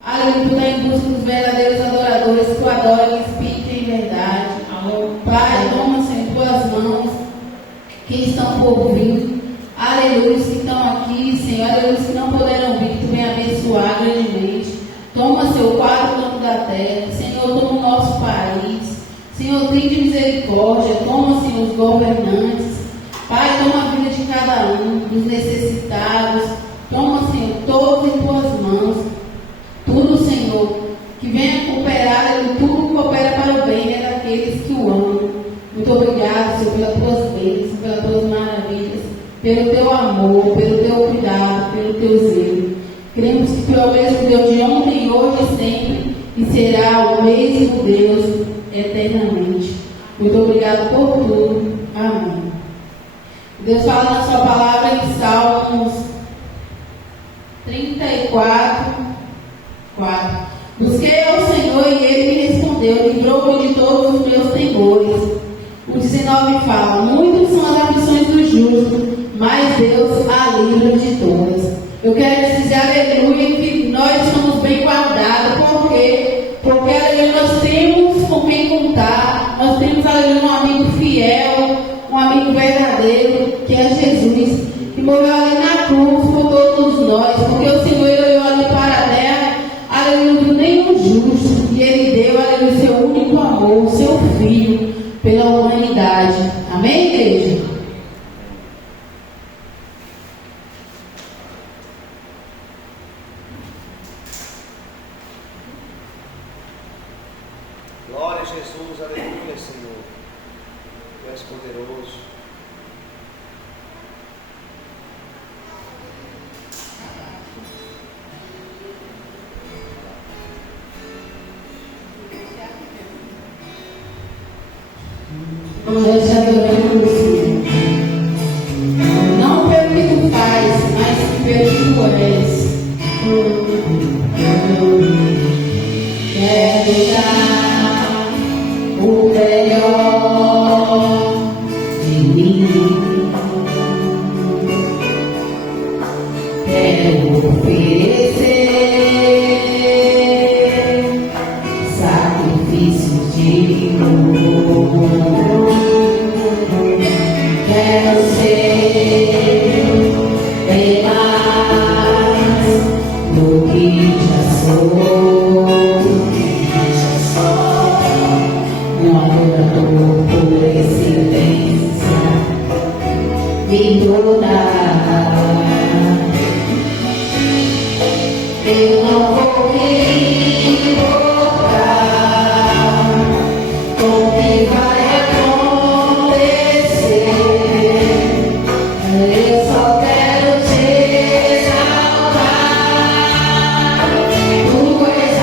Aleluia, tu está em busca dos verdadeiros adoradores que o adoram em espírito e em verdade. Amor. Pai, toma-se em tuas mãos que estão por vir. Aleluia, os que estão aqui, Senhor, aleluia, os que não poderão vir, que tu venha abençoar grandemente. Toma, Senhor, o quadro canto da terra. Senhor, toma o nosso país. Senhor, tem de misericórdia. Toma, Senhor, os governantes. Pai, toma a vida de cada um, dos necessitados. Toma, Senhor, todos em tuas mãos. Tudo, Senhor, que venha cooperar, tudo coopera para o bem daqueles que o amam. Muito obrigado, Senhor, pelas tuas bênçãos, pelas tuas maravilhas, pelo teu amor, pelo teu cuidado, pelo teu zelo. Cremos que tu é o mesmo Deus de ontem, hoje e sempre, e será o mesmo Deus eternamente. Muito obrigado por tudo. Amém. Deus fala na sua palavra em Salmos 34, 4. Busquei ao Senhor e Ele me respondeu, livrou-me de todos os meus temores. O 19 fala: muitas são as aflições do justo, mas Deus a livra de todas. Eu quero te dizer, aleluia, que nós estamos bem guardados. Por quê? Porque, aleluia, nós temos com quem contar. Nós temos, aleluia, um amigo fiel, um amigo verdadeiro, que é Jesus, que morreu ali na cruz por todos nós. Porque o Senhor, ele olhou ali para a terra, aleluia, nenhum justo, e Ele deu, aleluia, seu único amor, o seu Filho, pela humanidade. Amém, igreja? Glória a Jesus, aleluia, Senhor. Tu és poderoso. Nós te adoramos, Senhor. Não pelo que tu faz, mas pelo que tu és. Quero dar o melhor de mim. Quero oferecer sacrifícios de amor. Quero ser bem mais do que já sou. Um adorador por excelência, me doar. Eu não vou me importar com o que vai acontecer. Eu só quero te exaltar. Tu és a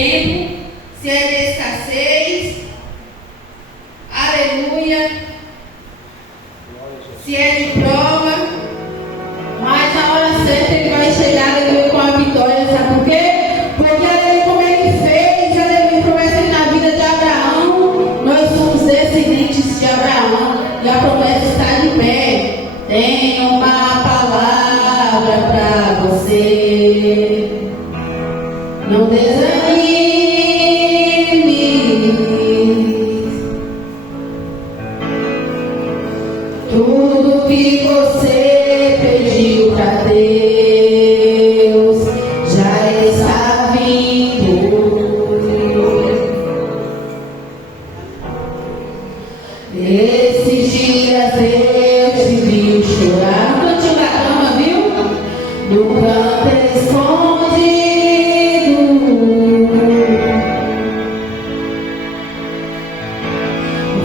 tempo, se é de escassez, aleluia, se é de prova, mas na hora certa ele vai chegar, aleluia, com a vitória, sabe por quê? Porque, aleluia, como ele fez, aleluia, promessa na vida de Abraão, nós somos descendentes de Abraão, e a promessa está de pé. Tem uma palavra para você, não desanime. Tudo que você pediu para Deus já está vindo. Esses dias eu te vi chorar no cantinho da cama, viu? No canto escondido.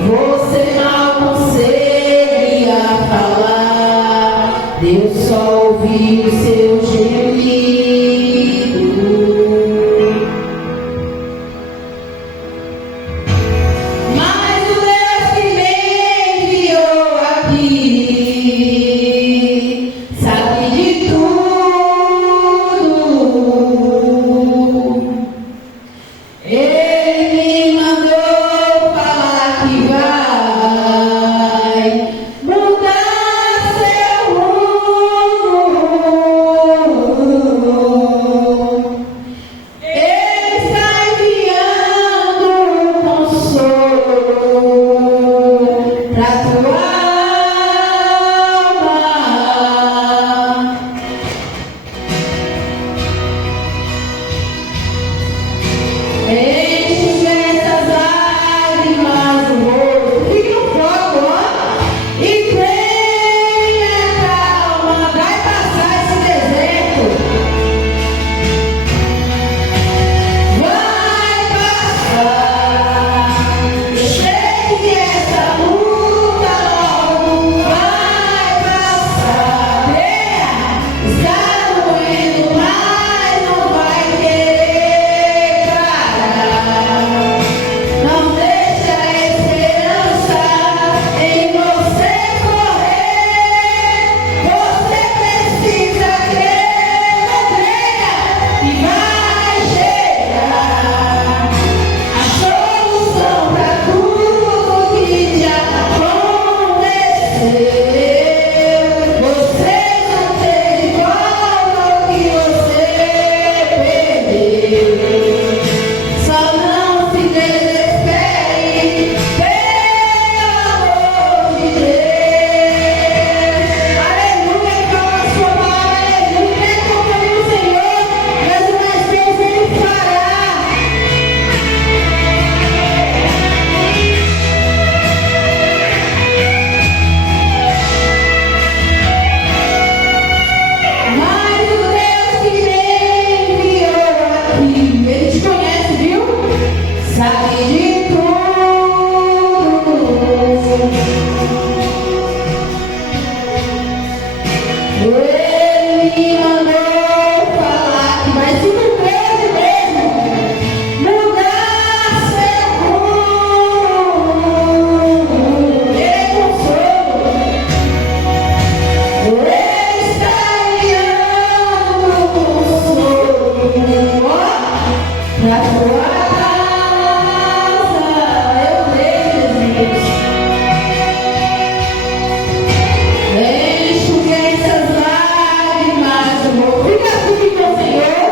Você mal conseguia falar, Deus só ouviu seu gemido. Mas o Deus que me enviou aqui sabe de tudo. Ele me mandou falar que vai mudar seu rumo. Ele está enviando consolo para tua alma. Enche essas lágrimas no rosto, fica no foco, ó, e tenha calma, vai passar esse deserto, vai passar. Eu sei que essa luta logo vai passar. Está doendo, mas não vai querer parar. Não deixa a esperança em você correr. Você precisa crer, não creia, e vai chegar a solução para tudo que já aconteceu. Você não tem de volta o que você perdeu. Só não se desespere, pelo amor de Deus. Aleluia, calma a sua palavra, aleluia. Tem companhia do Senhor, mas o mais Deus ele fará. Mas o Deus que me enviou aqui, ele te conhece, viu? Sabe de tudo. Ele me mandou falar que vai se cumprir mesmo, mudar seu rumo. Ele é consolo. Ele está enviando consolo, ó, pra tua casa. Eu creio, Jesus. Enxugue essas lágrimas do amor. Fica firme com o Senhor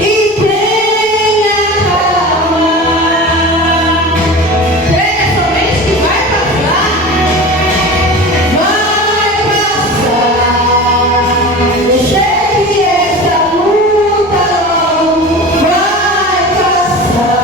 e tenha calma. Creia somente que vai passar. Vai passar. Eu sei que essa luta logo vai passar.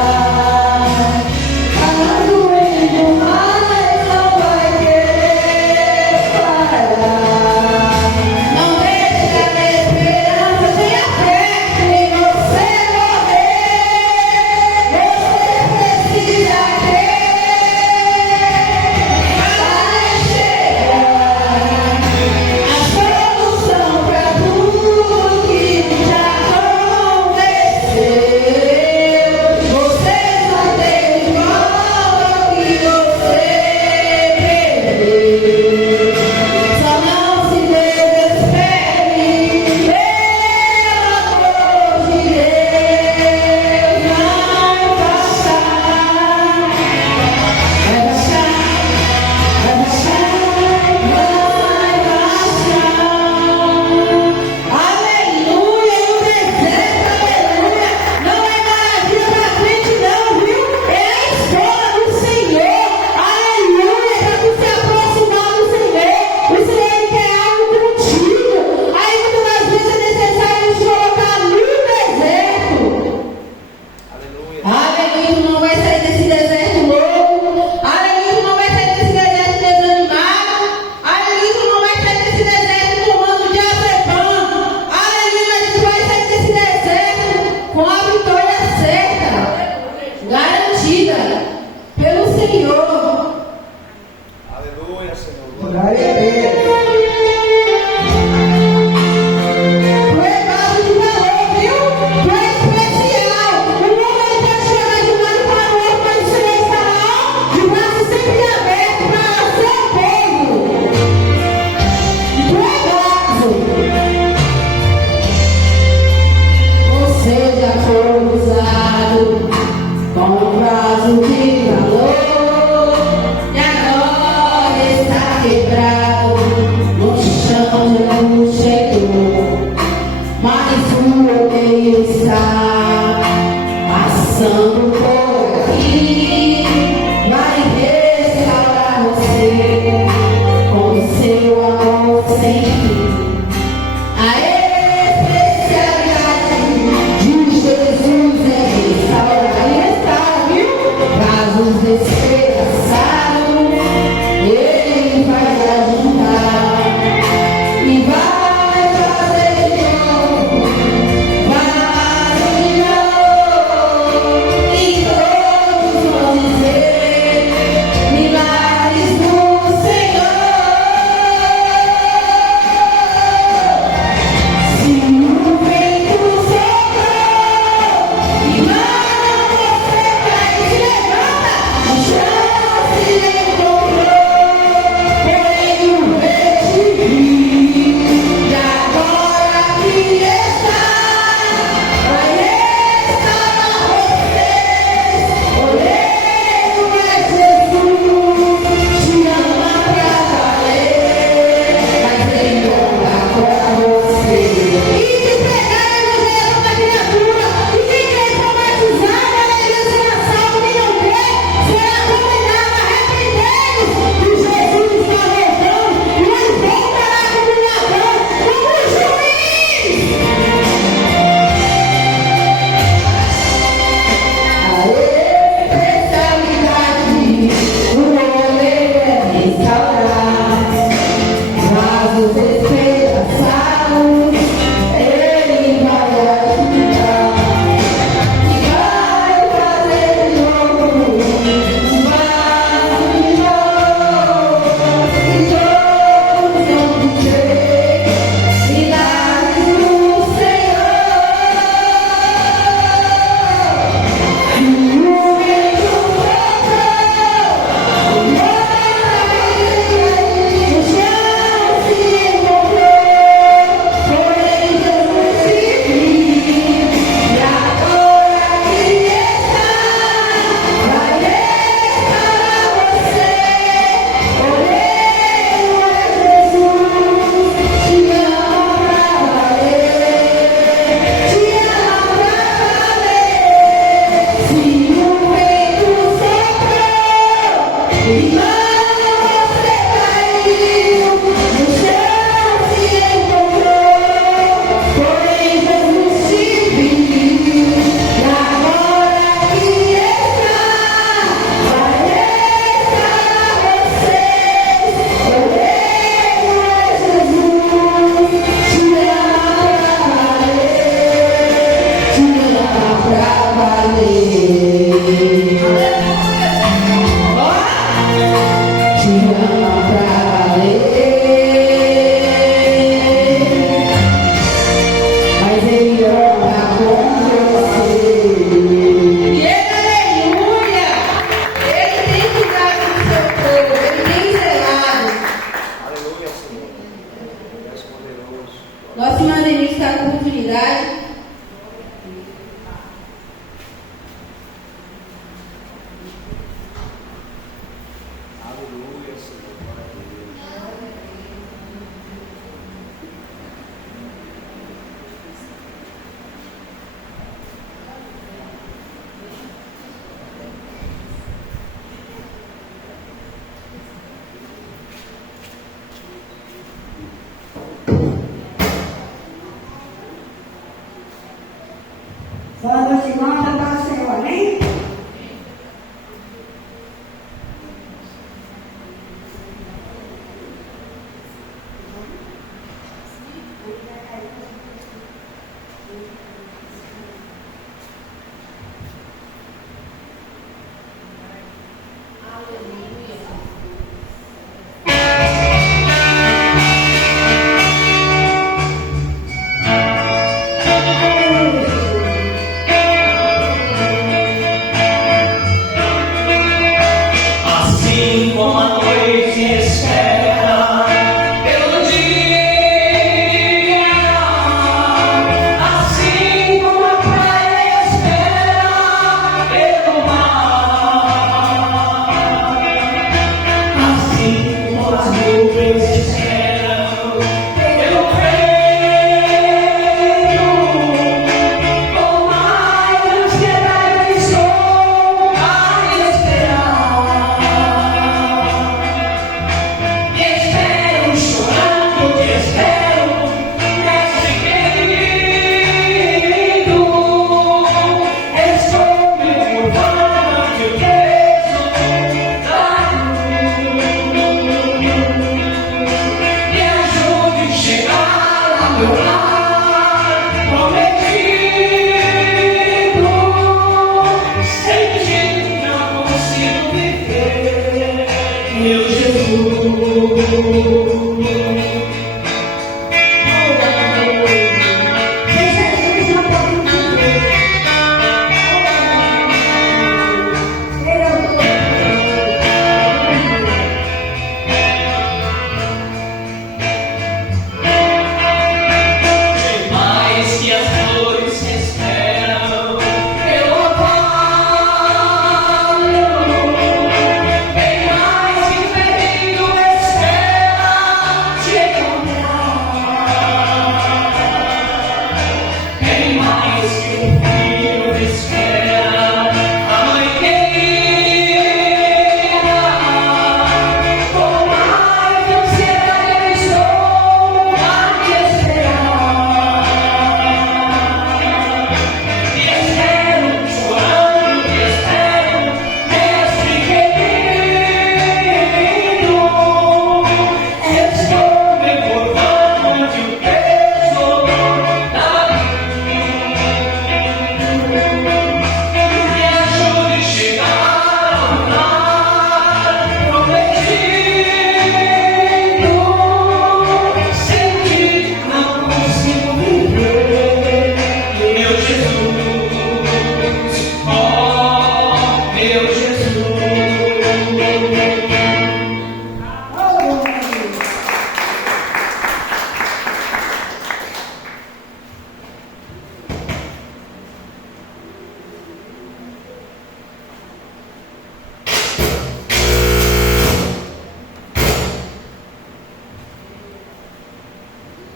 Falando assim, manda para o Senhor, amém?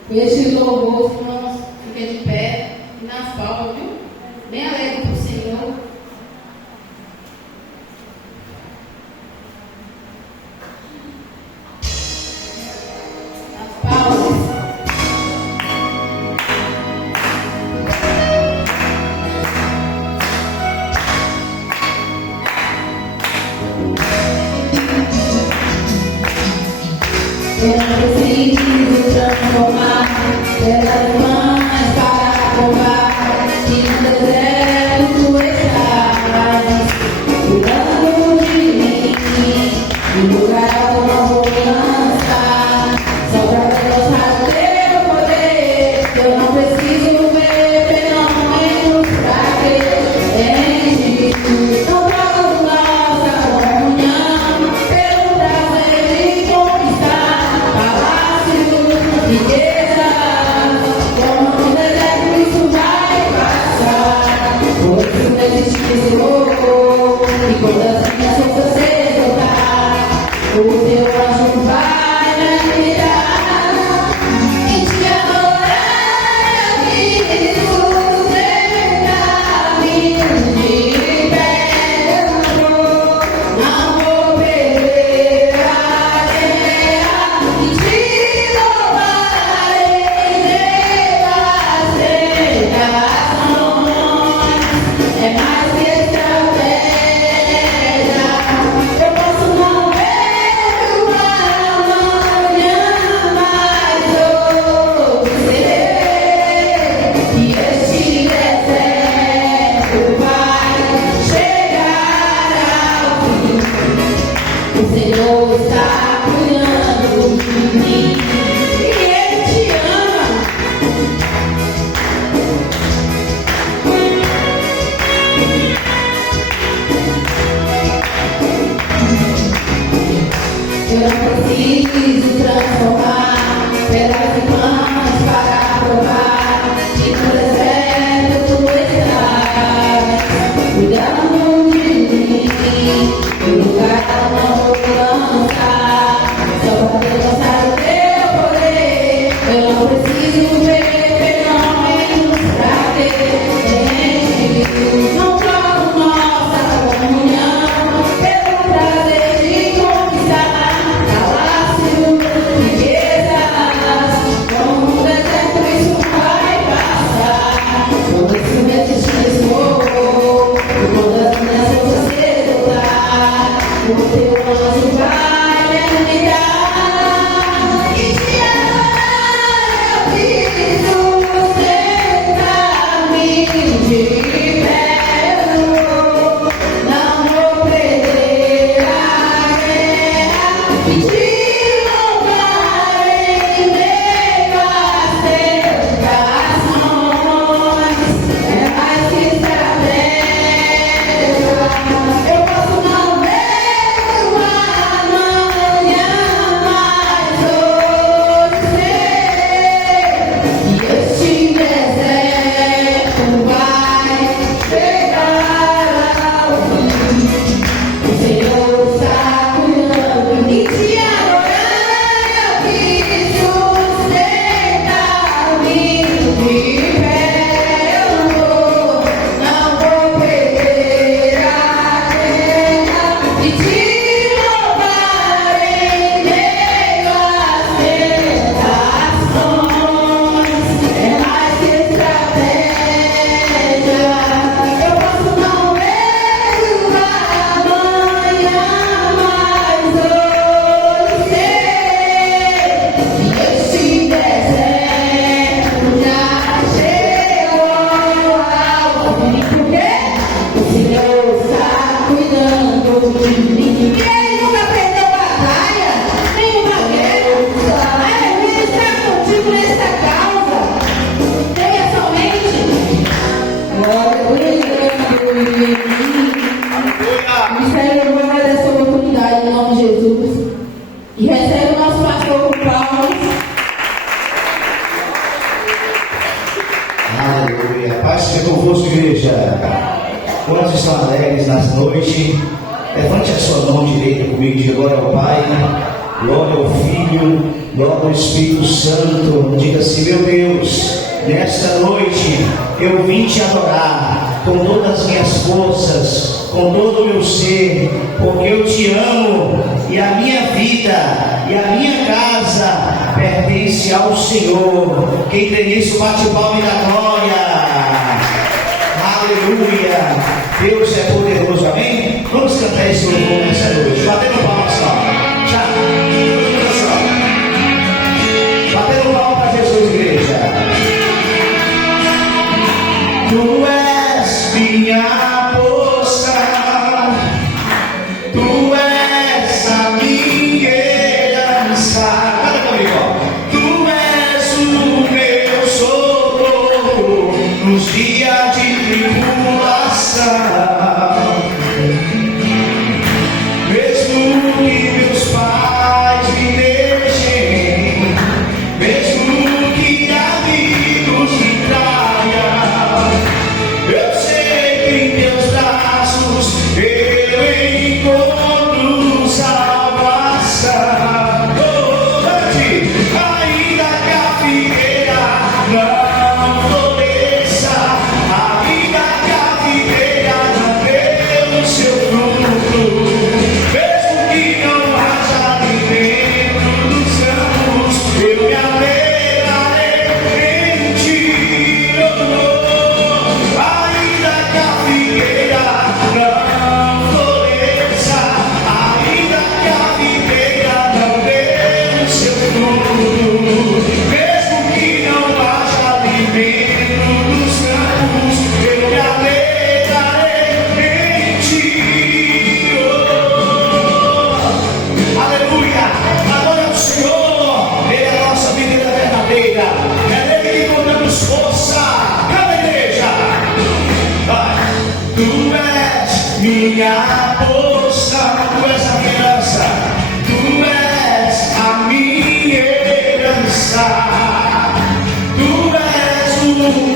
Com este louvor, os irmãos fiquem de pé e nas palmas, viu? Bem alegre para o Senhor. Nas palmas. Eu não preciso transformar pelas mãos para provar que no deserto tu estás cuidando de mim. No lugar eu não vou lançar, só para demonstrar o teu poder. Eu não preciso ver fenômenos para crer em ti. Não troco nossa comunhão pelo prazer de conquistar palácios, riquezas. Como no deserto isso vai passar, por isso não existe tesouro. E quando as minhas forças se esgotar, o teu anjo vai me guiar e te adorar e sustentar de pé. Não vou perder a guerra e te louvarei pelas tentações. É mais que estratégia. Eu posso não ver o amanhã, mas eu sei que este deserto vai chegar ao fim. O Senhor está cuidando de mim e Ele te ama. Eu não preciso transformar pelas mãos para provar que no deserto tu estás cuidando de mim. No lugar eu não vou lançar, só para demonstrar o teu poder. Eu não preciso ver fenômenos para ter em ti. Não troco nossa comunhão pelo prazer de conquistar palácios, riquezas. Como no deserto isso vai passar, por isso não existe tesouro. E quando as minhas forças se esgotar, o teu anjo vai me guiar e te adorar. Eu preciso sentar-me de pé. Não vou perder a guerra e te louvarei meio às tentações. É mais que estratégia. Eu posso não ver o amanhã, mas hoje sei que este deserto vai chegar ao fim. O Senhor está cuidando e te adorar. Eu quis sustentar-me de pé. Eu não vou perder a guerra e te louvarei meio às tentações. É mais que estratégia. Eu posso não ver o amanhã, mas hoje sei que este deserto já chegou ao fim. Porque o Senhor está cuidando de mim. E Ele nunca perdeu batalha, nenhuma guerra. A Aleluia está contigo nessa causa. Tenha somente aleluia. Ministério, eu vou agradecer essa oportunidade em nome de Jesus. E recebe o nosso pastor com palmas. Aleluia. Paz seja convosco, igreja. Quantos estão alegres nessa noite? Levante a sua mão direita comigo, diga glória ao Pai, glória ao Filho, glória ao Espírito Santo. Diga assim: meu Deus, nesta noite eu vim te adorar com todas as minhas forças, com todo o meu ser, porque eu te amo e a minha vida e a minha casa pertence ao Senhor. Quem crê nisso, bate palma e dá glória. Aleluia. Deus é poderoso, amém? Vamos cantar esse louvor nessa noite, batendo palmas só. Já, batendo palmas para Jesus, igreja. Tu és minha força, tu és a minha herança. Canta comigo. Tu és o meu socorro nos dias de tribulação. Mesmo que meus pais me deixem, mesmo que amigos me traiam, eu sei que em teus braços eu encontro salvação. Ainda que a figueira não floresça, ainda que a figueira não dê o seu fruto, mesmo que não haja alimento nos campos, eu me alegrarei em ti. Ainda que a figueira não floresça, ainda que a figueira não dê o seu fruto, mesmo que não haja alimento nos campos, eu me alegrarei em ti. Aleluia! Adore ao Senhor, Ele é a nossa vida verdadeira, é nele que encontramos força. Canta, igreja! Vai. Tu és minha força, tu és a minha herança, tu és a minha herança, tu és o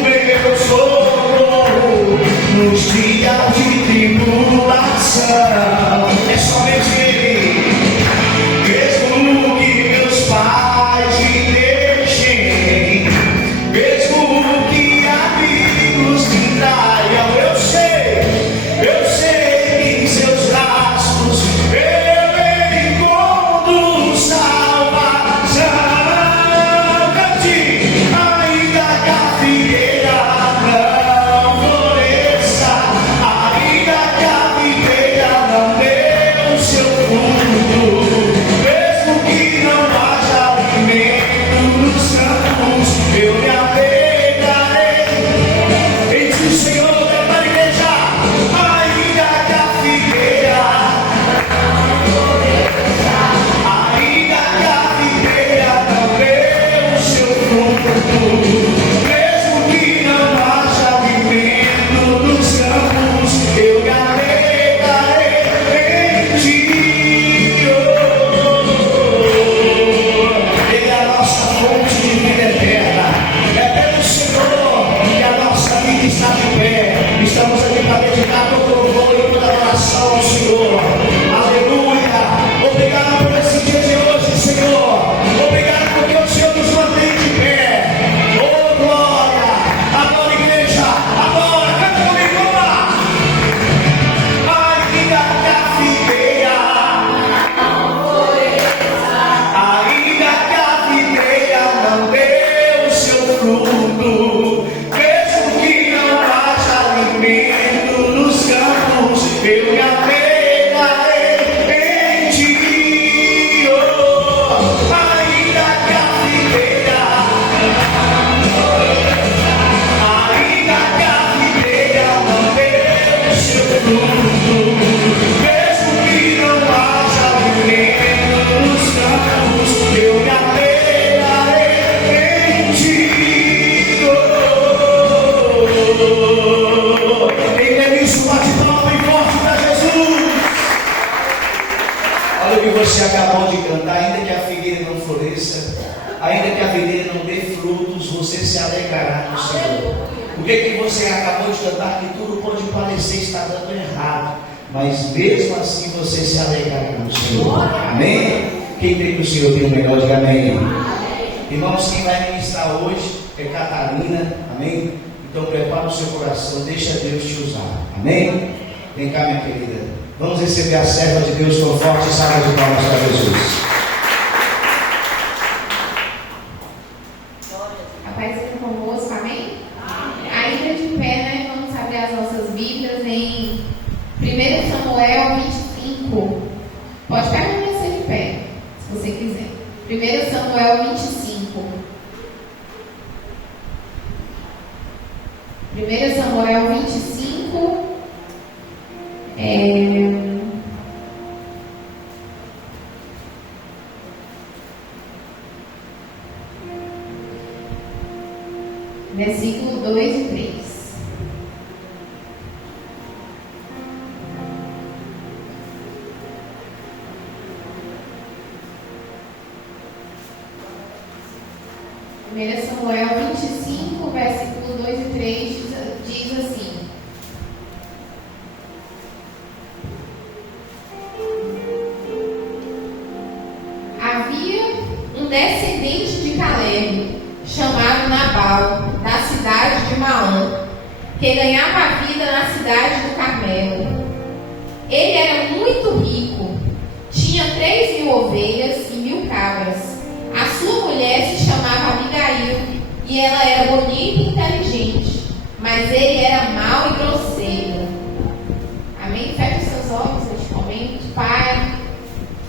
meu socorro nos dias de tribulação. É somente Ele. Mesmo que meus pais me deixem, mesmo que amigos me traiam, eu sei que em seus braços eu encontro salvação. Cante. Ainda que a figueira não floresça, ainda que a figueira não dê o seu fruto, mesmo que não haja alimento nos campos, eu me alegrarei em ti, Senhor. Da igreja, ainda que a figueira, ainda que a figueira não dê o seu fruto, mesmo que não haja alimento nos campos, eu me alegrarei em ti. Ele é a nossa fonte de vida eterna. É pelo Senhor que a nossa vida está de pé. Estamos aqui para dedicar todo louvor e toda adoração ao Senhor. Aleluia! Obrigado por esse dia de hoje, Senhor. Obrigado porque o Senhor nos mantém de pé. Oh, glória! Adora, igreja! Adora! Canta comigo, vamos lá! Ainda que a figueira, ainda que a figueira não dê o seu fruto, mesmo que não haja alimento nos campos, eu me alegrarei em ti. Oh, ainda que a figueira, ainda que a figueira não dê o seu fruto, mesmo que não haja alimento nos campos, eu me alegrarei em ti. Quem quer isso, bate palma bem forte para Jesus. Olha o que você acabou de cantar. Ainda que a figueira não floresça, ainda que a videira não dê frutos, você se alegrará no Senhor. O que você acabou de cantar? Que tudo pode parecer estar dando errado, mas mesmo assim você se alegrará no Senhor. Amém? Quem crê que o Senhor tem o melhor, diga amém. Irmãos, quem vai ministrar hoje é Catarina, amém? Então prepara o seu coração, deixa Deus te usar, amém? Vem cá, minha querida, vamos receber a serva de Deus com forte salva de palmas para Jesus. A paz seja convosco, amém? Ainda de pé, né? Vamos abrir as nossas Bíblias em 1 Samuel 25. Pode permanecer de pé, se você quiser. 1 Samuel 25. 1 Samuel 25. Versículo 2 e 3. Samuel 25, versículo 2 e 3 diz assim: havia um descendente de Caleb, chamado Nabal, da cidade de Maom, que ganhava a vida na cidade do Carmelo. Ele era muito rico, tinha 3.000 ovelhas e 1.000 cabras. A sua mulher se chamava Abigail, e ela era bonita e inteligente, mas ele era mau e grosseiro. Amém? Feche os seus olhos neste momento. Pai,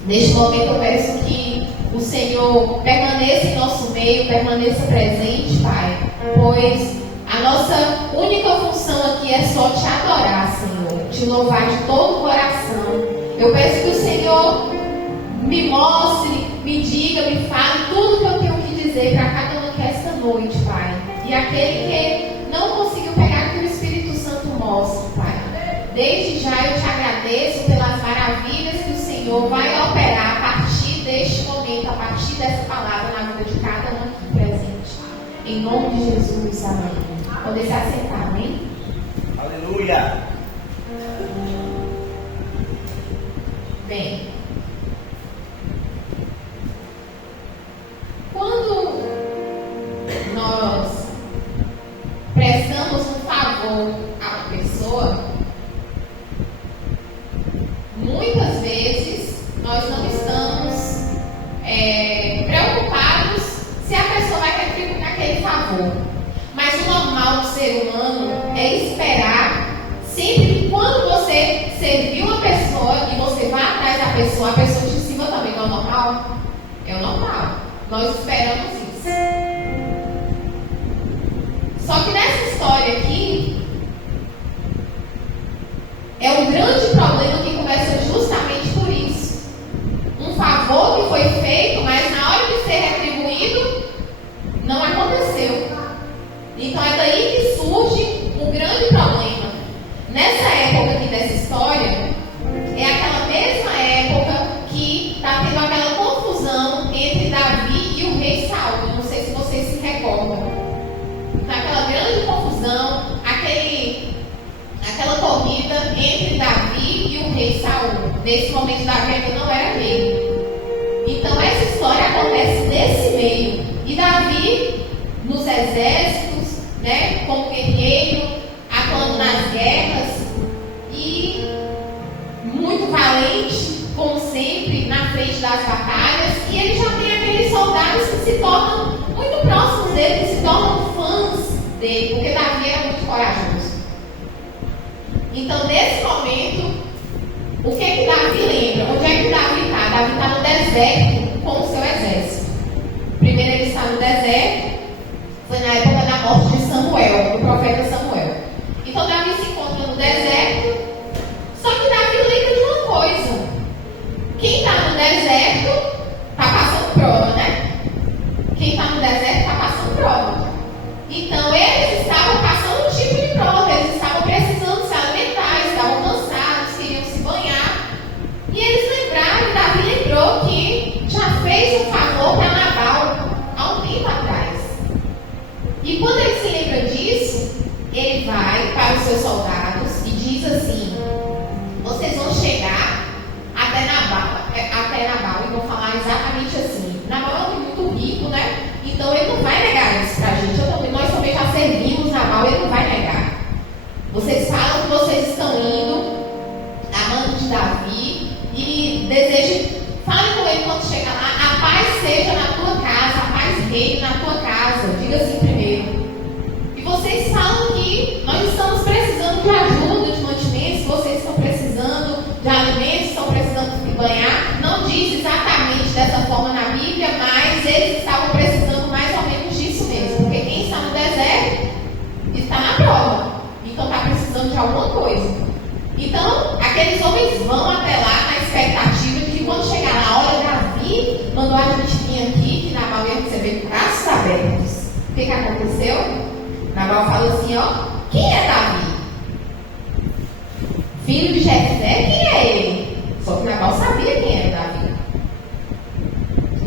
neste momento eu peço que o Senhor permaneça em nosso meio, permaneça presente, Pai, pois a nossa única função aqui é só te adorar, Senhor, te louvar de todo o coração. Eu peço que o Senhor me mostre, me diga, me fale tudo que eu tenho que dizer para cada um aqui esta noite, Pai. E aquele que não conseguiu pegar, que o Espírito Santo mostre, Pai. Desde já eu te agradeço pelas maravilhas que o Senhor vai operar a partir deste momento, a partir dessa palavra na vida de cada um aqui presente. Em nome de Jesus, amém. Poder se assentar, amém? Aleluia! Bem, quando nós prestamos um favor a uma pessoa, muitas vezes nós não estamos preocupados se a pessoa vai retribuir aquele favor. Mas o normal do ser humano é esperar sempre que quando você serviu uma pessoa e você vai atrás da pessoa, a pessoa te cima também, não é o normal? É o normal. Nós esperamos isso. Só que nessa história aqui, é um grande problema que começa justamente por isso. Um favor que foi feito, mas na hora de ser retribuído, não aconteceu. Então é daí que surge um grande problema. Nessa época aqui dessa história, é aquela mesma época que está tendo aquela confusão entre Davi e o rei Saul. Não sei se vocês se recordam. Naquela grande confusão, aquela corrida entre Davi e o rei Saul. Nesse momento, Davi ainda não era rei. Então essa história acontece nesse meio. E Davi, nos exércitos, né, como guerreiro, atuando nas guerras, e muito valente, como sempre, na frente das batalhas. E ele já tem aqueles soldados que se tornam muito próximos dele, que se tornam fãs dele, porque Davi era muito corajoso. Então, nesse momento, o que é que Davi lembra? Onde é que Davi está? Davi está no deserto com o seu exército. Primeiro ele está no deserto, foi na época da morte de Samuel, do profeta Samuel. Então Davi se encontra no deserto, só que Davi lembra de uma coisa: quem está no deserto está passando prova, né? Quem está no deserto está passando prova. Então eles estavam passando um tipo de prova, eles estavam precisando se alimentar, estavam cansados, queriam se banhar. E eles lembraram, Davi lembrou que já fez um favor para Nabal há um tempo atrás. E quando ele se lembra disso, ele Vocês falam que vocês estão indo amando de Davi e desejam, fale com ele quando chegar lá, a paz seja na tua casa, a paz reine na tua casa, diga assim primeiro. E vocês falam que nós estamos precisando de ajuda, de mantimentos, vocês estão precisando de alimentos, estão precisando de banhar. Não diz exatamente dessa forma na Bíblia, mas eles estavam precisando mais ou menos disso mesmo, porque quem está no deserto está na prova, então está precisando de alguma coisa. Então, aqueles homens vão até lá na expectativa de que quando chegar na hora, Davi mandou a gente vir aqui, que Nabal ia receber com braços abertos. O que aconteceu? Nabal falou assim, ó, quem é Davi? Filho de Jessé, quem é ele? Só que Nabal sabia quem era Davi.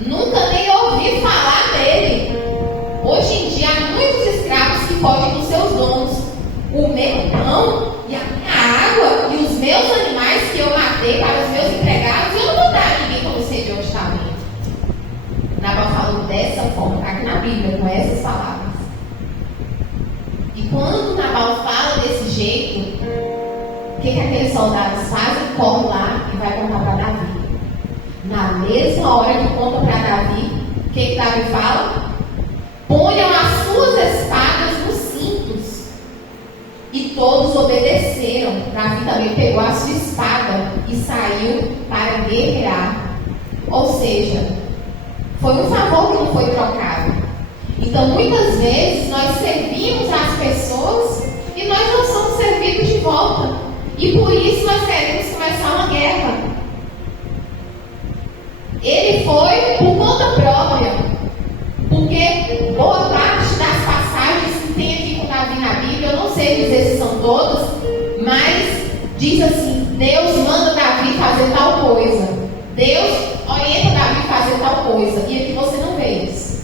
Nunca nem ouvi falar dele. Hoje em dia, há muitos escravos que fogem dos seus donos. O meu pão e a minha água e os meus animais que eu matei para os meus empregados, eu não vou dar a ninguém como sei de onde está vindo. Nabal falou dessa forma, está aqui na Bíblia, com essas palavras. E quando Nabal fala desse jeito, o que aqueles soldados fazem? Correm lá e vai contar para Davi. Na mesma hora que conta para Davi, o que Davi fala? Ponham as suas espadas nos cintos. E todos obedeceram. Davi também pegou a sua espada e saiu para guerrear. Ou seja, foi um favor que não foi trocado. Então, muitas vezes, nós servimos as pessoas e nós não somos servidos de volta. E por isso nós queremos começar uma guerra. Ele foi por conta própria. Porque boa parte das passagens que tem aqui com Davi na Bíblia, eu não sei dizer se são todas, mas diz assim, Deus manda Davi fazer tal coisa. Deus orienta Davi a fazer tal coisa. E aqui você não vê isso.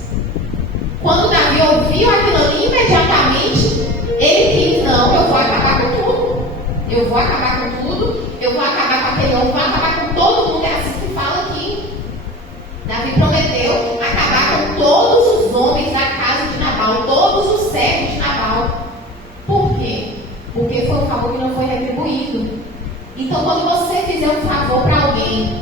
Quando Davi ouviu aquilo ali, imediatamente, ele quis, não, eu vou acabar com tudo. Eu vou acabar com tudo, eu vou acabar com aquele homem, vou acabar com todo mundo. É assim que fala aqui. Davi prometeu acabar com todos os homens da casa de Nabal, todos os servos de Nabal. Por quê? Porque foi um favor que não foi retribuído. Então, quando você fizer um favor para alguém,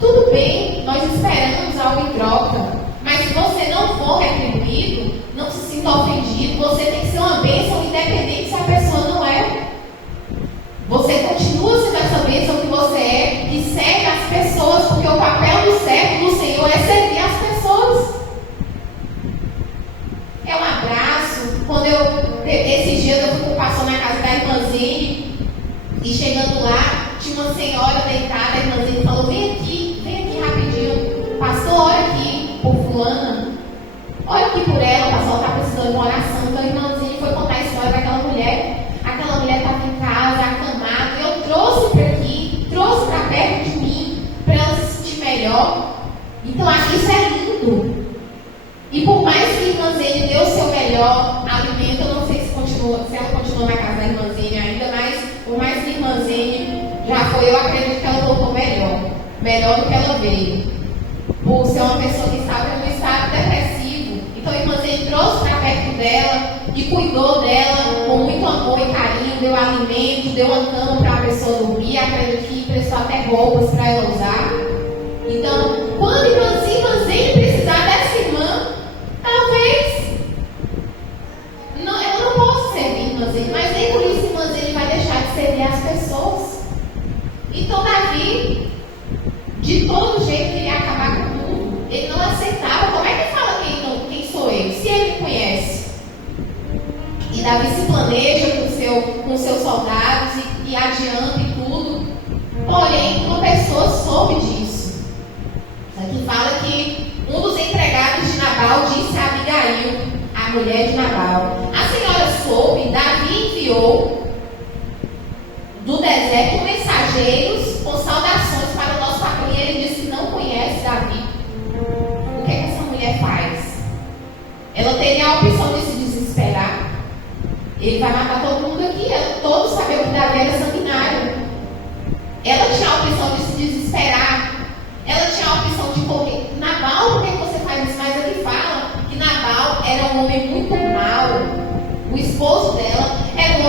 tudo bem, nós esperamos algo em troca. Mas se você não for retribuído, não se sinta ofendido. Você tem que ser uma bênção, independente se a pessoa não é. Você continua sendo essa bênção que você é e serve as pessoas, porque o papel do servo do Senhor é servir as pessoas. É um abraço. Quando esses dias eu fui passar na casa da irmãzinha e chegando lá, tinha uma senhora deitada, a irmãzinha falou, vem aqui rapidinho. Pastor, olha aqui por fulana. Olha aqui por ela, pastor, ela está precisando de uma oração. Então a irmãzinha foi contar a história daquela mulher. Aquela mulher estava em casa, acamada, eu trouxe para aqui, trouxe para perto de mim, para ela se sentir melhor. Então isso é lindo. E por mais que a irmãzinha deu o seu melhor alimento, eu não sei se ela continua na casa da irmãzinha ainda, mas por mais que a irmãzinha já foi, eu acredito que ela voltou melhor do que ela veio. Por ser uma pessoa que estava em um estado depressivo. Então a irmãzinha trouxe para perto dela e cuidou dela com muito amor e carinho, deu alimento, deu uma cama para a pessoa dormir, acredito que emprestou até roupas para ela usar. Então, quando a irmãzinha precisar dessa irmã, talvez eu não posso servir irmãzinha, mas nem por isso irmãzinha vai deixar de servir as pessoas. Então Davi, de todo jeito, queria acabar com tudo. Ele não aceitava. Como é que fala quem sou eu? Se ele me conhece. E Davi se planeja com seus soldados e adianta e tudo. Porém, uma pessoa soube disso. Aqui fala que um dos empregados de Nabal disse a Abigail, a mulher de Nabal, a senhora soube, Davi enviou do deserto mensageiros com saudações para o nosso patrão. E ele disse que não conhece Davi. O que é que essa mulher faz? Ela teria a opção de se desesperar. Ele vai matar todo mundo aqui. Todos sabiam que Davi era sanguinário. Ela tinha a opção de se desesperar. Ela tinha a opção de correr. Nabal, por que você faz isso? Mas ele fala que Nabal era um homem muito mau. O esposo dela era um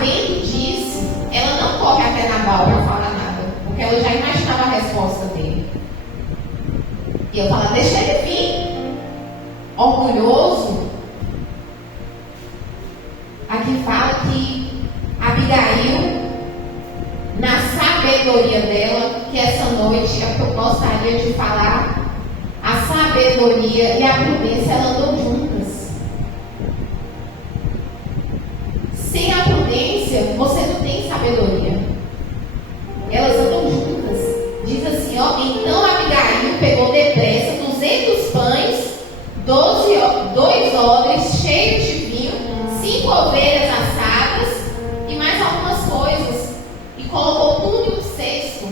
sabendo disso, ela não corre até Nabal para falar nada, porque ela já imaginava a resposta dele. E eu falo, deixa ele vir. Orgulhoso. Aqui fala que Abigail, na sabedoria dela, que essa noite é o que eu gostaria de falar, a sabedoria e a prudência, elas andam juntas. Sem a prudência, você não tem sabedoria. Elas andam juntas. Diz assim, ó, então Abigail pegou depressa 200 pães, 2 odres cheios de vinho, 5 ovelhas assadas e mais algumas coisas, e colocou tudo em um cesto,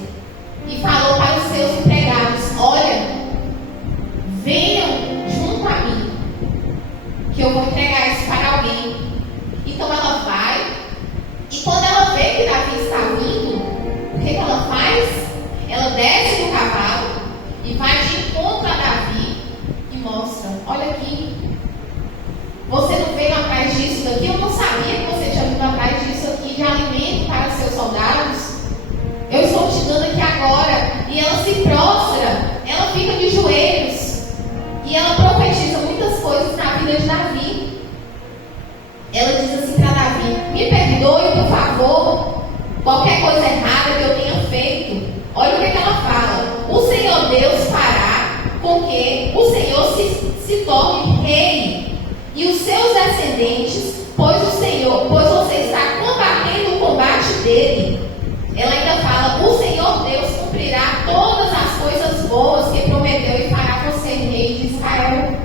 e falou para os seus empregados, olha, venham junto a mim, que eu vou entregar isso para alguém. Então ela vai, e quando ela vê que Davi está vindo, o que ela faz? Ela desce do cavalo e vai de encontro a Davi e mostra, olha aqui, você não veio atrás disso daqui, eu não sabia que você tinha vindo atrás disso aqui, de alimento para os seus soldados, eu estou te dando aqui agora. E ela se prostra, ela fica de joelhos, e ela profetiza muitas coisas na vida de Davi. Ela diz assim para Davi, me perdoe por favor, qualquer coisa errada que eu tenha feito. Olha o que ela fala, o Senhor Deus fará com que o Senhor se torne rei e os seus descendentes, pois você está combatendo o combate dele. Ela ainda fala, o Senhor Deus cumprirá todas as coisas boas que prometeu e fará você rei de Israel.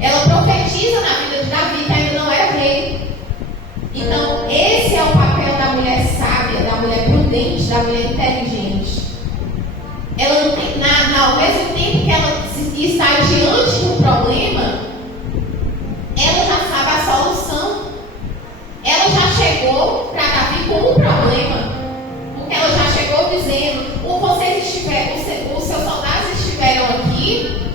Ela profetiza na vida de Davi, que ainda não era rei. Então, esse é o papel da mulher sábia, da mulher prudente, da mulher inteligente. Ela não tem nada, ao mesmo tempo que ela está diante de um problema, ela já sabe a solução. Ela já chegou para Davi com um problema, porque ela já chegou dizendo, os seus soldados estiveram aqui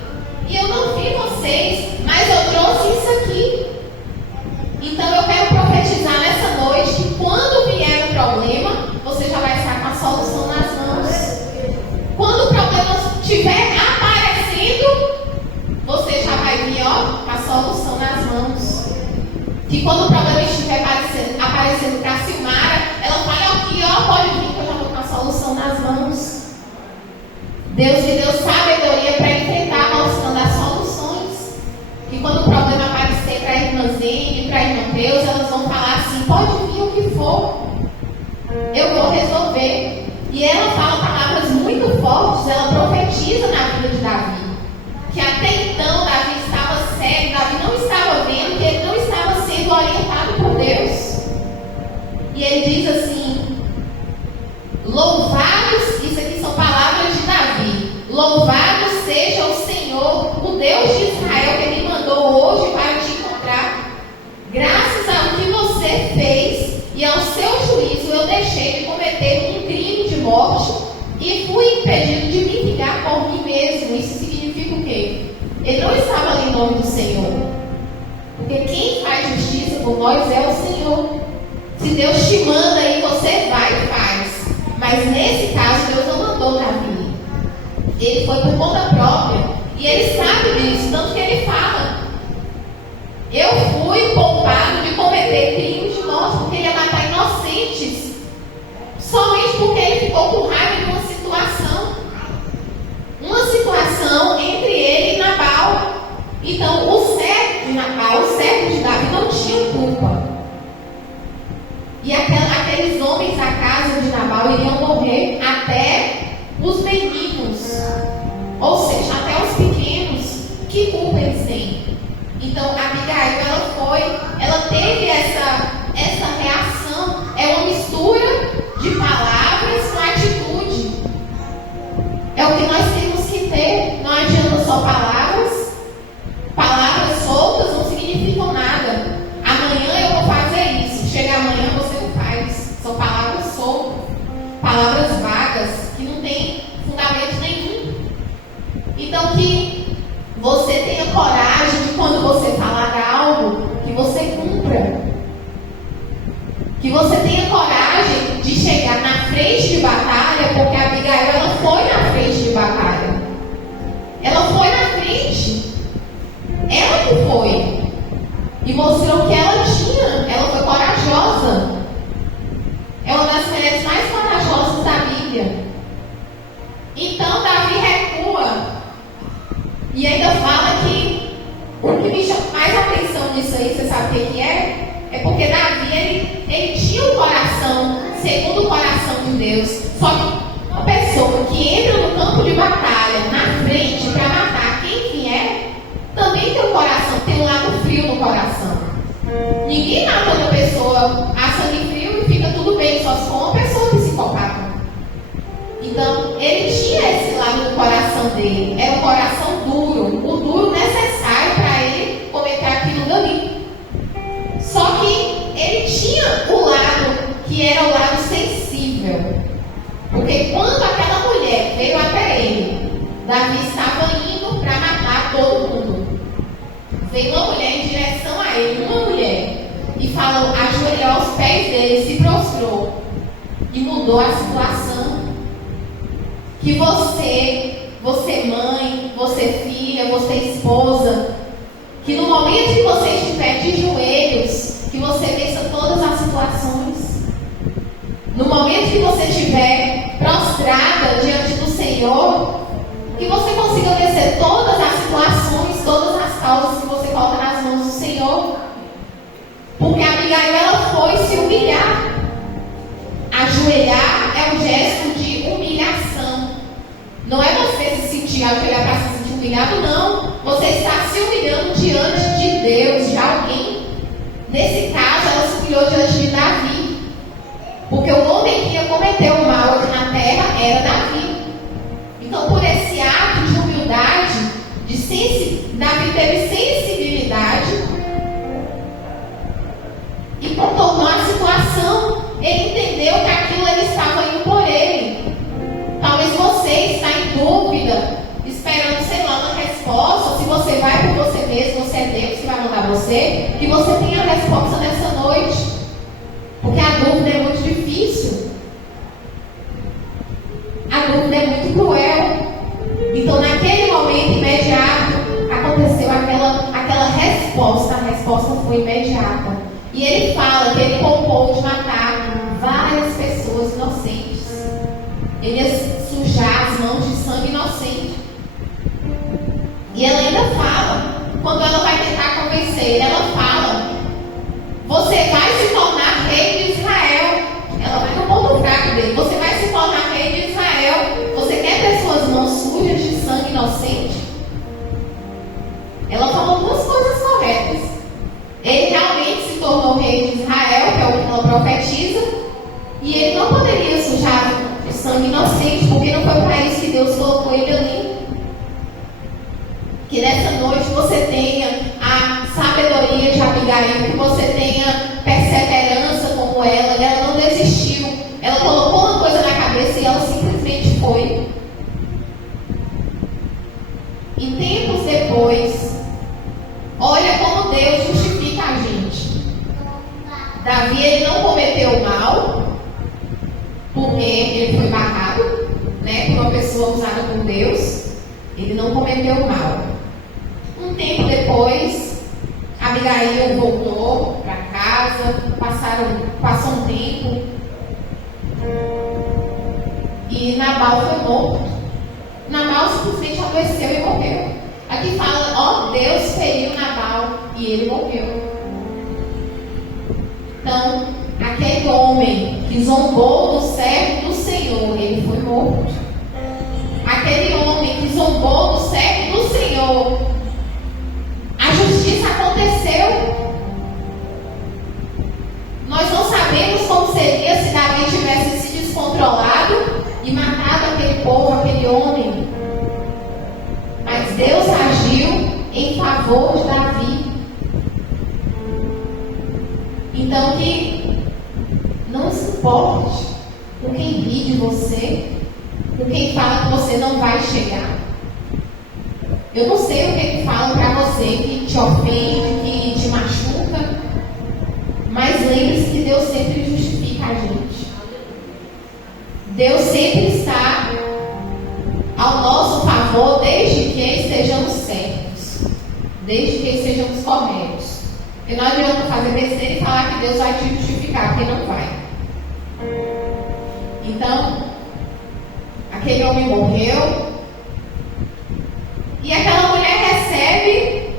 e eu não vi vocês, mas eu trouxe isso aqui. Então eu quero profetizar nessa noite que quando vier o problema, você já vai estar com a solução nas mãos. Quando o problema estiver aparecendo, você já vai vir, ó, com a solução nas mãos. Que quando o problema estiver aparecendo para a Silmara, ela fala aqui, ó, pode vir que eu já vou com a solução nas mãos. Deus me deu sabedoria para enfrentar, mostrando as soluções. Que quando o problema aparecer para a irmã Zene, para a irmã Deus, elas vão falar assim, pode vir o que for, eu vou resolver. E ela fala palavras muito fortes, ela profetiza na vida de Davi. Que até então Davi estava cego, Davi não estava vendo, que ele não estava sendo orientado por Deus. E ele diz assim, louvados, isso aqui são palavras de Davi, louvado seja o Senhor, o Deus de Israel, que me mandou hoje para te encontrar. Graças ao que você fez e ao seu juízo, eu deixei de cometer um crime de morte e fui impedido de me vingar por mim mesmo. Isso significa o quê? Ele não estava ali em nome do Senhor. Porque quem faz justiça por nós é o Senhor. Se Deus te manda e você vai e faz. Mas nesse caso, Deus não mandou Davi. Ele foi por conta própria. E ele sabe disso, tanto que ele fala, eu fui poupado de cometer crimes de morte, porque ele ia matar inocentes. Somente porque ele ficou com raiva de uma situação entre ele e Nabal. Então o servo de Nabal, o servo de Davi, não tinha culpa. E aqueles homens da casa de Nabal iriam morrer, até os meninos, ou seja, até os pequenos. Que culpa eles têm? Então Abigail, ela teve essa reação. É uma mistura de palavras com atitude. É o que nós temos que ter. Não adianta só palavras. Palavras soltas não significam nada. Amanhã eu vou fazer isso. Chega amanhã você não faz. São palavras soltas. Palavras vagas que não têm fundamento nenhum. Então que você tenha coragem de, quando você falar algo, que você Que você tenha coragem de chegar na frente de batalha, porque a Abigail, ela foi na frente de batalha. Ela foi na frente. Ela que foi. E mostrou que ela tinha. Ela foi corajosa. É uma das mulheres mais corajosas da Bíblia. Então Davi recua. E ainda fala que o que me chama mais atenção nisso aí, você sabe o que é? É porque Davi, ele tinha um coração segundo o coração de Deus. Só que uma pessoa que entra no campo de batalha, na frente, para matar quem vier, também tem um coração, tem um lado frio no coração. Ninguém mata uma pessoa a sangue frio e fica tudo bem, só se for uma pessoa psicopata. Então, ele tinha esse lado no coração dele. Era um coração duro, o duro necessário para ele cometer aquilo dali. Só que ele tinha o lado que era o lado sensível. Porque quando aquela mulher veio até ele, Davi estava indo para matar todo mundo. Veio uma mulher em direção a ele, uma mulher, e falou, ajoelhou aos pés dele, se prostrou e mudou a situação. Que você mãe, você filha, você esposa, que no momento que você estiver de joelhos, que você vença todas as situações. No momento que você estiver prostrada diante do Senhor, que você consiga vencer todas as situações, todas as causas que você coloca nas mãos do Senhor. Porque a Abigail, ela foi se humilhar. Ajoelhar é um gesto de humilhação. Não é você se sentir, ajoelhar para se sentir humilhado, não. Você está se humilhando diante de Deus, de alguém. Nesse caso, ela se humilhou diante de Davi. Porque o homem que ia cometer o mal aqui na terra era Davi. Então, por esse ato de humildade, Davi teve sensibilidade e contornou a situação. Ele entendeu que aquilo ele estava indo por ele. Talvez você está em dúvida, esperando, sei lá, uma resposta. Se você vai por você mesmo, você é Deus que vai mandar você, que você tenha a resposta nessa noite. Porque a dúvida é muito difícil. A dúvida é muito cruel. Então, naquele momento imediato, aconteceu aquela resposta. A resposta foi imediata. E ele fala que ele poupou de matar várias pessoas inocentes. Ele ia sujar as mãos de sangue inocente. E ela ainda fala, quando ela vai tentar convencer ele, ela fala: você vai se tornar rei de Israel. Ela vai no ponto fraco dele. Você vai se tornar rei de Israel. Você quer ter suas mãos sujas de sangue inocente? Ela falou duas coisas corretas. Ele realmente se tornou rei de Israel, que é o que ela profetiza, e ele não poderia sujar de sangue inocente, porque não foi para isso que Deus colocou ele ali. Que nessa noite você tenha a sabedoria de Abigail, que você tenha perseverança como ela não desistiu, ela colocou uma coisa na cabeça e ela simplesmente foi. E tempos depois, olha como Deus justifica a gente. Davi, ele não cometeu mal, porque ele foi barrado, né, por uma pessoa usada por Deus. Ele não cometeu mal. Um tempo depois, Abigail voltou para casa, passou um tempo, e Nabal foi morto. Nabal simplesmente adoeceu e morreu. Aqui fala, ó, Deus feriu Nabal e ele morreu. Então, aquele homem que zombou do servo do Senhor, ele foi morto. Aquele homem que zombou do servo do Senhor, a justiça aconteceu. Nós não sabemos como seria se Davi tivesse se descontrolado e matado aquele povo, aquele homem. Mas Deus agiu em favor de Davi. Então, que não se importe com quem ri de você, com quem fala que você não vai chegar. Eu não sei o que falam para você, que te ofende, que te machuca, Mas lembre-se que Deus sempre justifica a gente. Deus sempre está ao nosso favor, desde que estejamos certos, desde que estejamos corretos. E não adianta fazer besteira e falar que Deus vai te justificar, porque não vai. Então, aquele homem morreu, e aquela mulher recebe,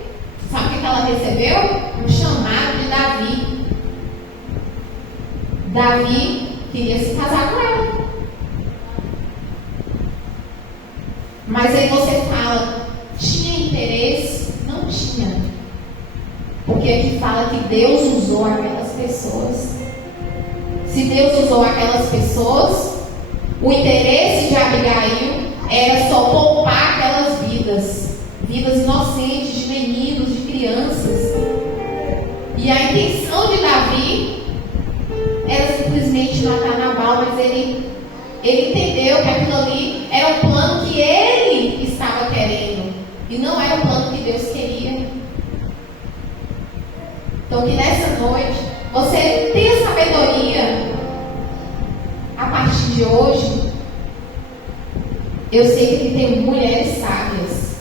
sabe o que ela recebeu? Um chamado de Davi. Davi queria se casar com ela. Mas aí você fala, tinha interesse? Não tinha. Porque aqui fala que Deus usou aquelas pessoas. Se Deus usou aquelas pessoas, o interesse de Abigail era só poupar aquelas vidas inocentes, de meninos, de crianças. E a intenção de Davi era simplesmente matar Nabal, mas ele entendeu que aquilo ali era o plano que ele estava querendo e não era o plano que Deus queria. Então que nessa noite você tenha sabedoria. A partir de hoje, eu sei que aqui tem mulheres sábias,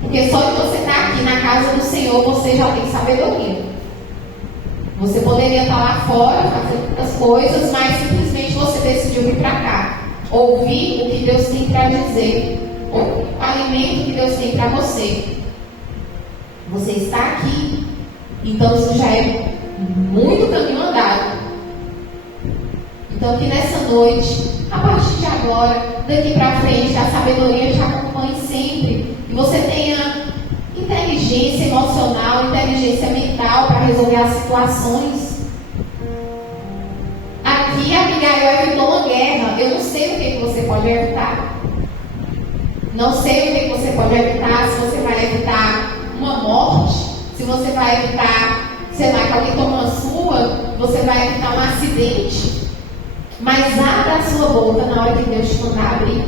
porque só de você estar aqui na casa do Senhor você já tem sabedoria. Você poderia estar lá fora fazendo outras coisas, mas simplesmente você decidiu vir para cá, ouvir o que Deus tem para dizer, o alimento que Deus tem para você. Você está aqui, então isso já é muito caminho andado. Então que nessa noite, a partir de agora, daqui para frente, a sabedoria te acompanhe sempre e você tenha inteligência emocional, inteligência mental para resolver as situações. Aqui Abigail evitou uma guerra. Eu não sei o que você pode evitar. Não sei o que você pode evitar. Se você vai evitar uma morte, se você vai evitar, sei lá, que alguém toma uma sua, você vai evitar um acidente. Mas abra a sua boca na hora que Deus te mandar abrir.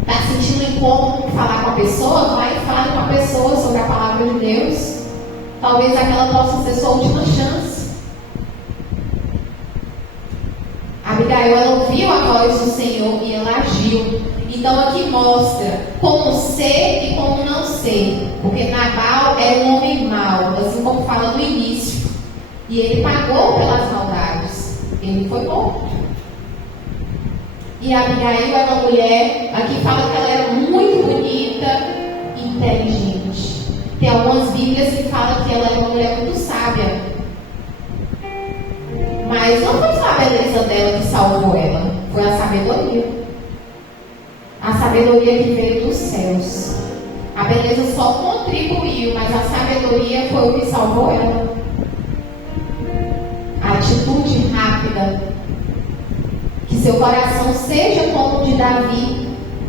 Está sentindo incômodo falar com a pessoa? Vai e fale com a pessoa sobre a palavra de Deus. Talvez aquela possa ser sua última chance. Abigail, ela ouviu a voz do Senhor e ela agiu. Então aqui mostra como ser e como não ser. Porque Nabal era um homem mau, assim como fala no início. E ele pagou pelas maldades. Ele foi morto. E Abigail era uma mulher, aqui fala que ela era muito bonita e inteligente. Tem algumas bíblias que falam que ela era uma mulher muito sábia. Mas não foi só a beleza dela que salvou ela, foi a sabedoria. A sabedoria que veio dos céus. A beleza só contribuiu, mas a sabedoria foi o que salvou ela. A atitude rápida. Que seu coração seja como o de Davi,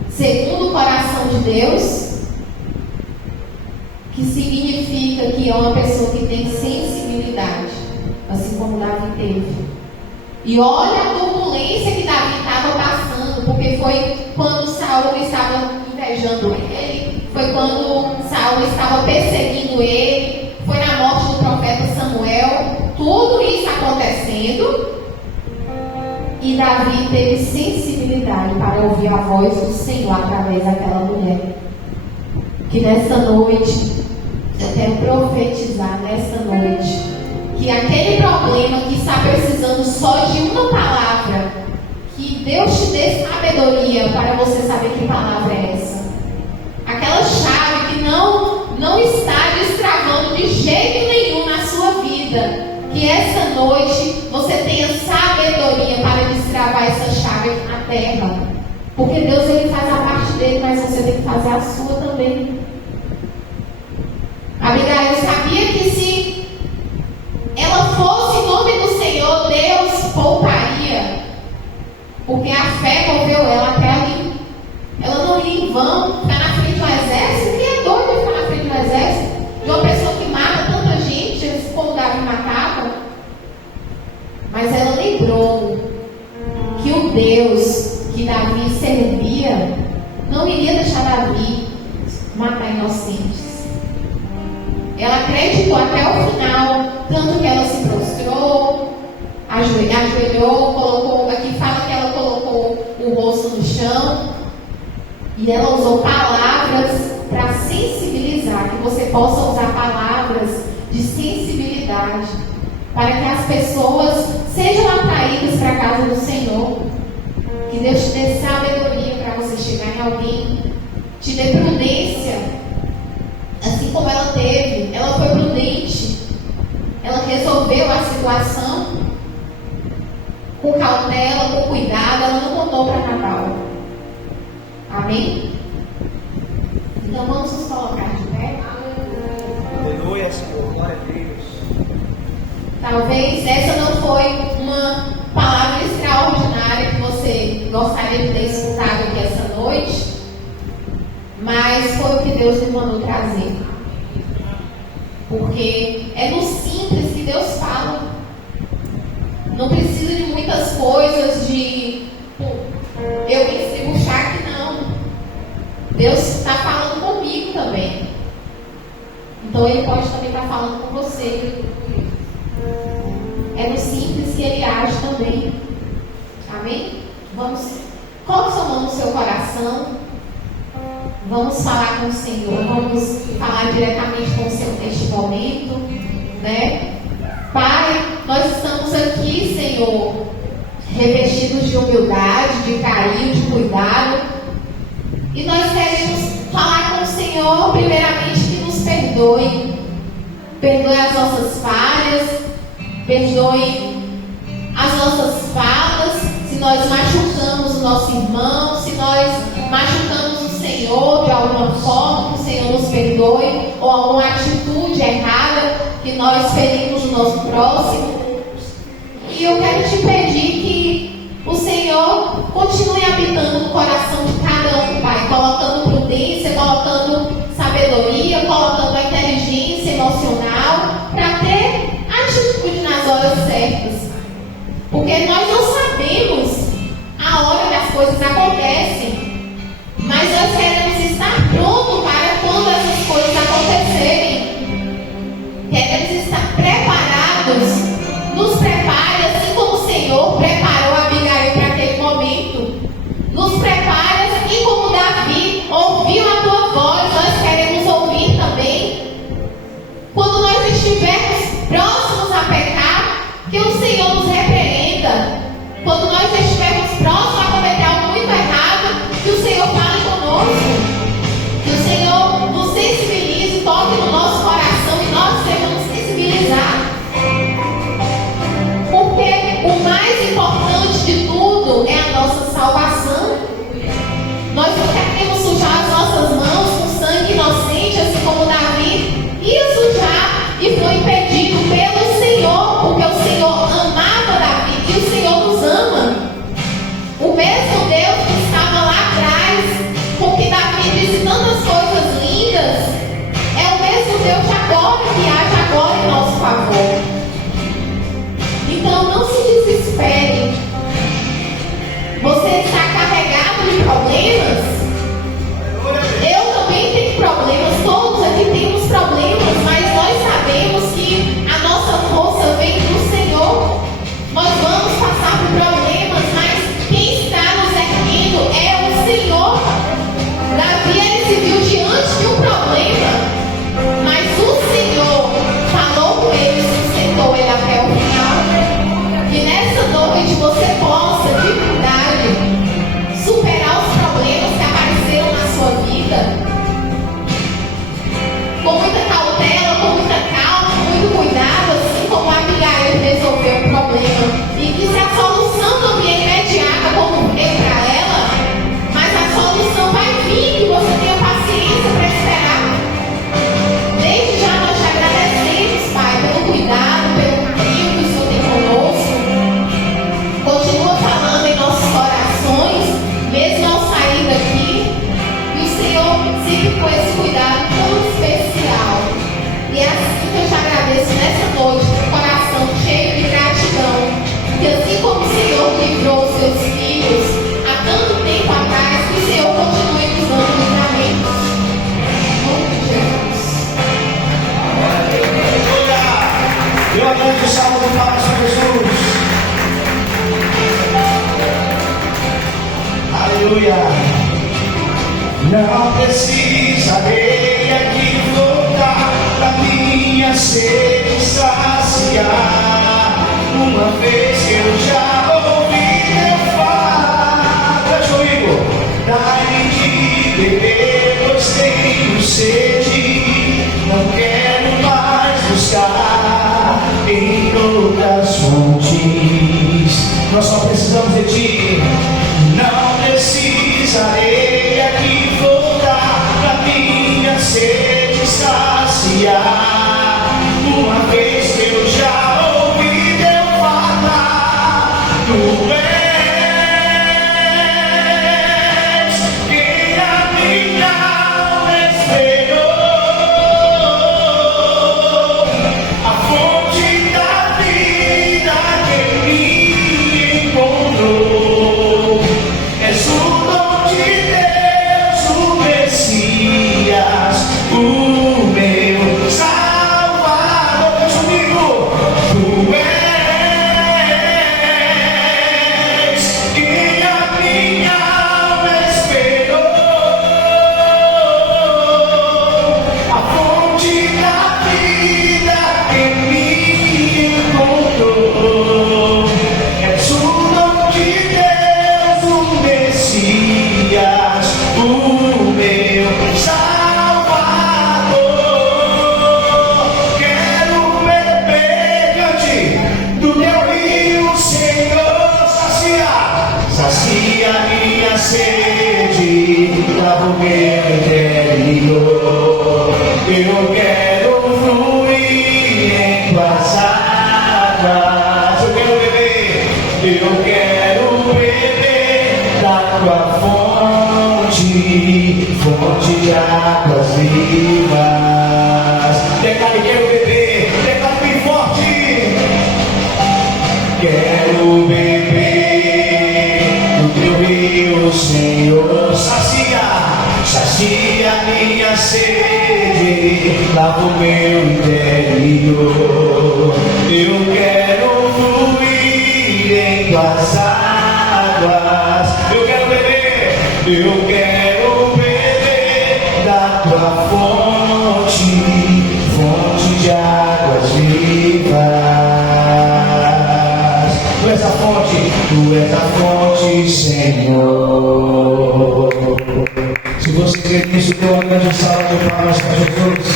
segundo o coração de Deus, que significa que é uma pessoa que tem sensibilidade, assim como Davi teve. E olha a turbulência que Davi estava passando, porque foi quando Saul estava invejando ele, foi quando Saul estava perseguindo ele, foi na morte do profeta Samuel, tudo isso acontecendo. E Davi teve sensibilidade para ouvir a voz do Senhor através daquela mulher. Que nesta noite, eu quero profetizar nesta noite, que aquele problema que está precisando só de uma palavra, que Deus te dê sabedoria para você saber que palavra é essa. Aquela chave que não está destravando de jeito nenhum na sua vida. Que essa noite você tenha sabedoria para destravar essa chave aqui na terra. Porque Deus ele faz a parte dele, mas você tem que fazer a sua também. Abigail sabia que se ela fosse em nome do Senhor, Deus pouparia. Porque a fé moveu ela até ali. Ela não ia em vão ficar na frente do exército. Quem é doido de ficar na frente do exército? De uma pessoa que mata tanta gente, esse povo Davi matava. Mas ela lembrou que o Deus que Davi servia não iria deixar Davi matar inocentes. Ela acreditou até o final, tanto que ajoelhou, colocou, aqui fala que ela colocou o rosto no chão e ela usou palavras para sensibilizar, que você possa usar palavras de sensibilidade para que as pessoas sejam atraídas para a casa do Senhor. Que Deus te dê sabedoria para você chegar em alguém, te dê prudência, assim como ela teve. Ela foi prudente, ela resolveu a situação com cautela, com cuidado, ela não contou para Nabal. Amém? Então vamos nos colocar de pé. Aleluia, Senhor, glória a Deus. Talvez essa não foi uma palavra extraordinária que você gostaria de ter escutado aqui essa noite, mas foi o que Deus me mandou trazer. Porque é no simples que Deus fala. Não precisa de muitas coisas, de eu me puxar que não. Deus está falando comigo também. Então Ele pode também estar falando com você. É no simples que Ele age também. Amém? Coloque sua mão no seu coração. Vamos falar com o Senhor. Vamos falar diretamente com o Senhor neste momento, né? Pai, nós estamos aqui, Senhor, revestidos de humildade, de carinho, de cuidado. E nós queremos falar com o Senhor, primeiramente, que nos perdoe. Perdoe as nossas falhas, perdoe as nossas falas, se nós machucamos o nosso irmão, se nós machucamos o Senhor de alguma forma, que o Senhor nos perdoe, ou alguma atitude errada que nós ferimos o nosso próximo. E eu quero te pedir que o Senhor continue habitando no coração de cada um, Pai, colocando prudência, colocando sabedoria, colocando a inteligência emocional para ter atitude nas horas certas. Porque nós não sabemos a hora que as coisas acontecem, mas nós queremos estar prontos para quando essas coisas acontecerem. Queremos estar preparados. Nos prepare, assim como o Senhor preparou a Abigail para aquele momento. Nos prepare, assim como Davi ouviu a tua voz, nós queremos ouvir também. Quando nós estivermos próximos a pecar, que o Senhor nos repreenda. Quando nós estivermos próximos a cometer algo muito errado, que o Senhor fale conosco. Que o Senhor nos sensibilize, toque no nosso coração e nós devemos sensibilizar. Porque o mais importante de tudo é a nossa salvação. Nós não queremos sujar as nossas mãos com sangue inocente, assim como Davi ia sujar e foi impedido pelo Senhor, porque o Senhor amava Davi e o Senhor nos ama. O mesmo Deus que estava lá atrás, porque Davi disse tantas coisas lindas, é o mesmo Deus de agora que age agora em nosso favor. Então não se desespere. Você está carregado de problemas? Eu também tenho problemas, todos aqui temos problemas, mas nós sabemos que a nossa força vem do Senhor. Nós vamos passar por problemas, mas quem está nos erguendo é o Senhor. Davi, ele se viu diante de um problema, mas o Senhor falou com ele, sustentou ele até o final. E nessa noite Não precisarei aqui voltar pra minha sede saciar. Uma vez que eu já ouvi Deus falar, cante comigo, dai-me de beber, pois tenho sede. Não quero mais buscar em outras fontes. Nós só precisamos de ti. Não precisarei aqui voltar pra minha sede saciar. Uma vez que eu já ouvi Deus falar, tu és quem a minha alma esperou, a fonte da vida que me encontrou. És o dom de Deus, o Messias, o meu Salvador. Cante comigo. Tu és quem a minha alma esperou, a fonte da vida que me encontrou. És o dom de Deus, o Messias, o meu Salvador. Quero beber, cante, do teu rio, Senhor, sacia minha sede, lava o meu interior. Eu quero fluir em tuas águas. Eu quero beber da tua fonte, fonte de águas vivas. Declare, quero beber, declare bem forte. Quero beber do teu rio, Senhor, sacia minha sede, lava o meu interior. Eu quero fluir em tuas águas. Eu quero beber da tua fonte, fonte de águas vivas. Tu és a fonte, Senhor. Se você crê nisso, dê uma grande salva de palmas para Jesus.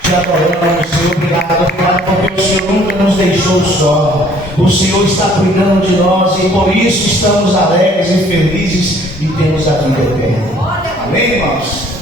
Te adoramos, Senhor, obrigado porque o Senhor nunca nos deixou só. O Senhor está cuidando de nós e por isso estamos alegres e felizes e temos a vida eterna. Amém, irmãos?